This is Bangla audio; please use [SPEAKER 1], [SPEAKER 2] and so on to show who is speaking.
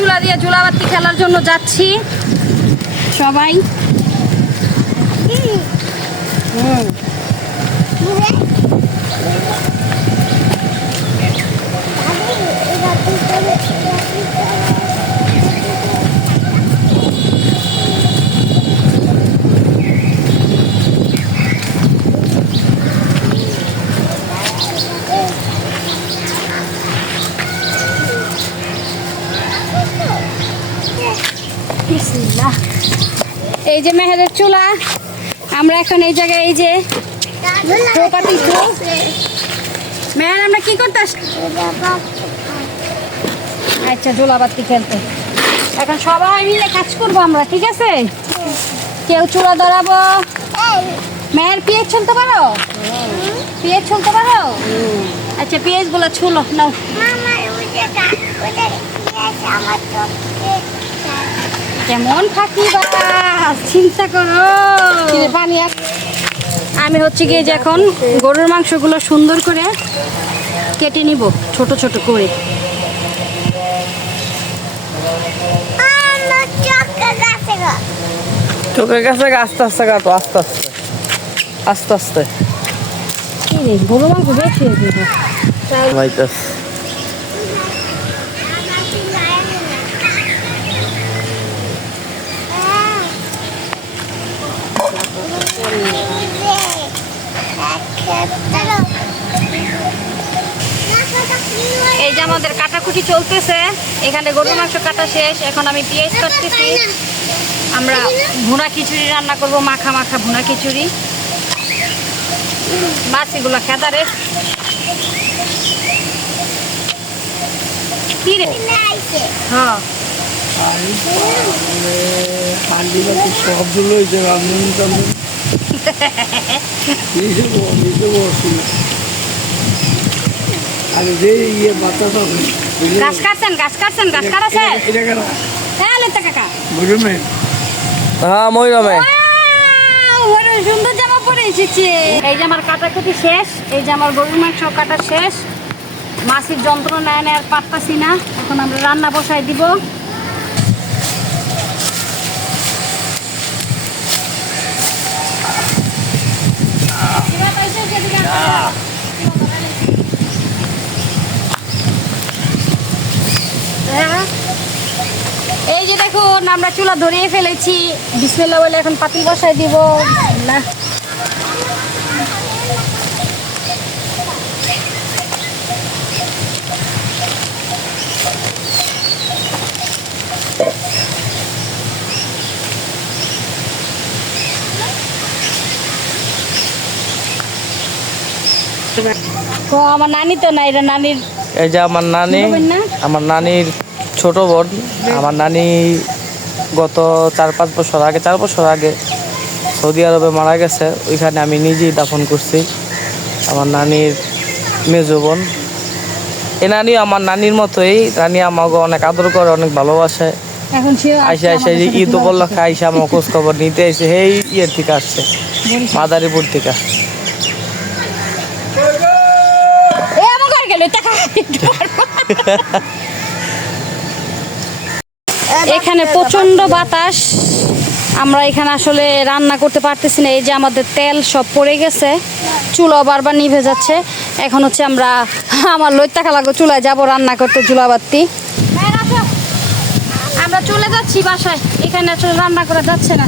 [SPEAKER 1] চুলা দিয়ে চুলাবাতি খেলার জন্য যাচ্ছি। সবাই। হুম। এই যে মেহেরের চুলা, আমরা এখন এই জায়গায় এই যে মেহের, আমরা কি করতে? আচ্ছা জোলাবাতি খেলতে। এখন সবাই মিলে কাজ করব আমরা, ঠিক আছে? কেউ চুলা ধরাবো। মেয়ের পিএইচ চলতে পারো? পিএইচ চলতে পারো? আচ্ছা পিএইচগুলো ছুলো, নাও। কেমন থাকি চিন্তা করো। পানি আমি হচ্ছে গিয়ে যে এখন গরুর মাংসগুলো সুন্দর করে কেটে নিব ছোট ছোট করে।
[SPEAKER 2] চোখের কাছে আস্তে আস্তে কাটো আস্তে আস্তে। আস্তে আস্তে।
[SPEAKER 1] গরুর মাংস বেশি এই যে আমাদের কাটাকুটি চলতেছে। এখানে গরুর মাংস কাটা শেষ। এখন আমি পেঁয়াজ কাটতেছি। আমরা ভুনা খিচুড়ি রান্না করব, মাখা মাখা ভুনা খিচুড়ি। মাছিগুলো খেদারে। কি রে? হ্যাঁ।
[SPEAKER 2] সবগুলো নিজে বল, নিজে বসছিল আরে যে ইয়ে বাচ্চাটা
[SPEAKER 1] গাছ কাটছেন গাছ কাটছেন? গাছ
[SPEAKER 2] এটা
[SPEAKER 1] হ্যাঁ লেতা কাকা।
[SPEAKER 2] বুঝবে হ্যাঁ ময়ূরমে
[SPEAKER 1] সুন্দর জামা পরে এসেছে। এই যে আমার কাটাকুটি শেষ এই যে আমার গরুর মাংস কাটা শেষ। মাছের যন্ত্রণা এনে আর পারতাছি না এখন আমরা রান্না বসাই দিব হ্যাঁ। এই যে দেখুন আমরা চুলা ধরিয়ে ফেলেছি বিসমিল্লাহ বলে এখন পাতিল বসাই দিব। আমার নানি তো নাই রে নানির
[SPEAKER 2] এই যে আমার নানি? আমার নানির ছোট বোন আমার নানি গত চার পাঁচ বছর আগে চার বছর আগে সৌদি আরবে মারা গেছে। ওইখানে আমি নিজেই দাফন করছি। আমার নানির মেজো বোন। এ নানি আমার নানির মতোই। নানি আমাকে অনেক আদর করে অনেক ভালোবাসে। আইসা আইসা যে ঈদ উপলক্ষে আইসা আমার খোঁজ খবর নিতে এসে সেই ইয়ের থেকে আসছে মাদারীপুর থেকে।
[SPEAKER 1] টাকা এখানে প্রচণ্ড বাতাস। আমরা এখানে আসলে রান্না করতে পারতেছি না। এই যে আমাদের তেল সব পড়ে গেছে, চুলা বারবার নিভে যাচ্ছে। এখন হচ্ছে আমরা আমার লইত টাকা লাগবে চুলায় যাব রান্না করতে চুলা বাত্তি আমরা চলে যাচ্ছি বাসায়। এখানে আসলে রান্না করা যাচ্ছে না।